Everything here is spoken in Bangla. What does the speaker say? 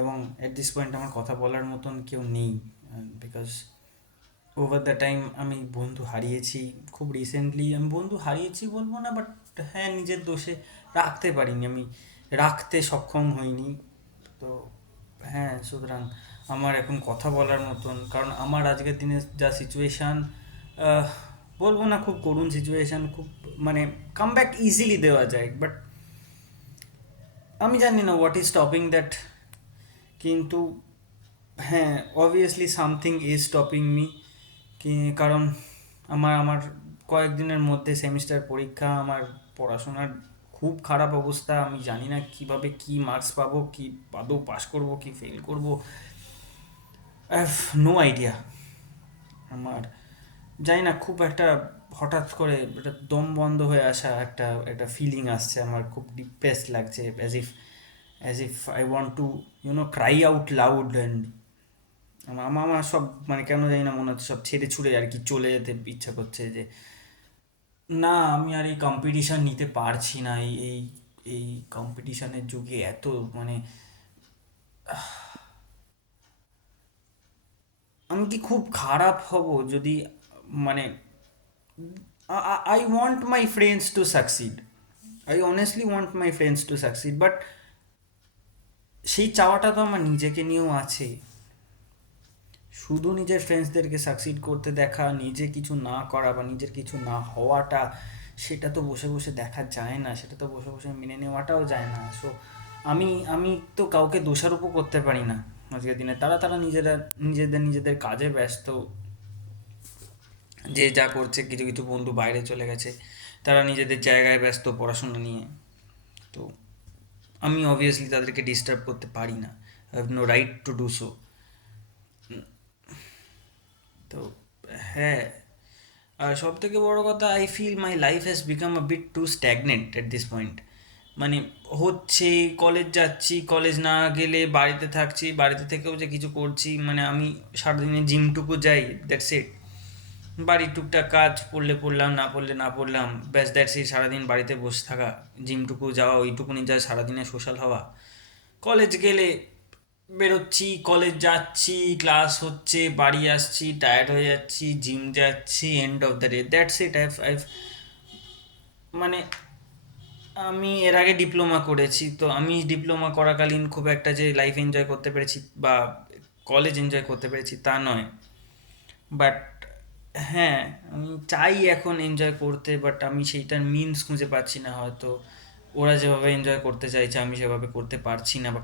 এবং এট দিস পয়েন্ট আমার কথা বলার মতন কেউ নেই, বিকজ ওভার দ্য টাইম আমি বন্ধু হারিয়েছি। খুব রিসেন্টলি আমি বন্ধু হারিয়েছি বলবো না, বাট হ্যাঁ, নিজের দোষে রাখতে পারিনি, আমি রাখতে সক্ষম হইনি। তো হ্যাঁ, সুতরাং আমার এখন কথা বলার মতন, কারণ আমার আজকের দিনে যা সিচুয়েশান, বলবো না খুব করুণ সিচুয়েশান, খুব মানে কাম ব্যাক ইজিলি দেওয়া যায়, বাট আমি জানি না হোয়াট ইজ স্টপিং দ্যাট। কিন্তু হ্যাঁ, obviously something is stopping me. কি কারণ আমার কয়েকদিনের মধ্যে সেমিস্টার পরীক্ষা, আমার পড়াশোনার খুব খারাপ অবস্থা। আমি জানি না কিভাবে কি মার্কস পাবো, কি আদৌ পাস করব কি ফেল করব, আই হ্যাভ নো আইডিয়া। আমার জানি না, খুব একটা হঠাৎ করে একটা দম বন্ধ হয়ে আসা একটা একটা ফিলিং আসছে, আমার খুব ডিপ্রেস লাগছে, as if I want to cry out loud. And আমার সব মানে কেন জানি না মনে হচ্ছে সব ছেড়ে ছুড়ে আর কি চলে যেতে ইচ্ছা করছে, যে না, আমি আর এই কম্পিটিশান নিতে পারছি না। এই এই এই কম্পিটিশানের যুগে এত মানে আমি কি খুব খারাপ হব যদি মানে I want my friends to succeed, I honestly want my friends to succeed, but সেই চাওয়াটা তো আমার নিজেকে নিয়েও আছে। শুধু নিজের ফ্রেন্ডসদেরকে সাকসিড করতে দেখা, নিজে কিছু না করা বা নিজের কিছু না হওয়াটা, সেটা তো বসে বসে দেখা যায় না, সেটা তো বসে বসে মেনে নেওয়াটাও যায় না। সো আমি আমি তো কাউকে দোষারোপও করতে পারি না আজকের দিনে। তারা তারা নিজেরা নিজেদের নিজেদের কাজে ব্যস্ত, যে যা করছে। কিছু কিছু বন্ধু বাইরে চলে গেছে, তারা নিজেদের জায়গায় ব্যস্ত পড়াশোনা নিয়ে। তো আমি অবভিয়াসলি তাদেরকে ডিস্টার্ব করতে পারি না, I have no right to do so. তো হ্যাঁ, আর সব থেকে বড় কথা, I feel my life has become a bit too stagnant at this point. মানে হচ্ছে, কলেজ যাচ্ছি, কলেজ না গেলে বাড়িতে থাকছি, বাড়িতে থেকেও যে কিছু করছি, মানে আমি সারাদিনে জিমটুকু যাই, দ্যাটস ইট। বাড়ির টুকটাক কাজ, পড়লে পড়লাম, না পড়লে না পড়লাম, ব্যাস দ্যাটস ইট। সারাদিন বাড়িতে বসে থাকা, জিমটুকু যাওয়া, ওইটুকুনি যা সারাদিনে সোশ্যাল হওয়া। কলেজ গেলে বেরোচ্ছি, কলেজ যাচ্ছি, ক্লাস হচ্ছে, বাড়ি আসছি, টায়ার্ড হয়ে যাচ্ছি, জিম যাচ্ছি, end of the day, that's it. I've মানে আমি এর আগে ডিপ্লোমা করেছি, তো আমি ডিপ্লোমা করাকালীন খুব একটা যে লাইফ এনজয় করতে পেরেছি বা কলেজ এনজয় করতে পেরেছি তা নয়। বাট হ্যাঁ, আমি চাই এখন এনজয় করতে, বাট আমি সেইটার মিনস খুঁজে পাচ্ছি না। হয়তো ওরা যেভাবে এনজয় করতে চাইছে আমি সেভাবে করতে পারছি না, বা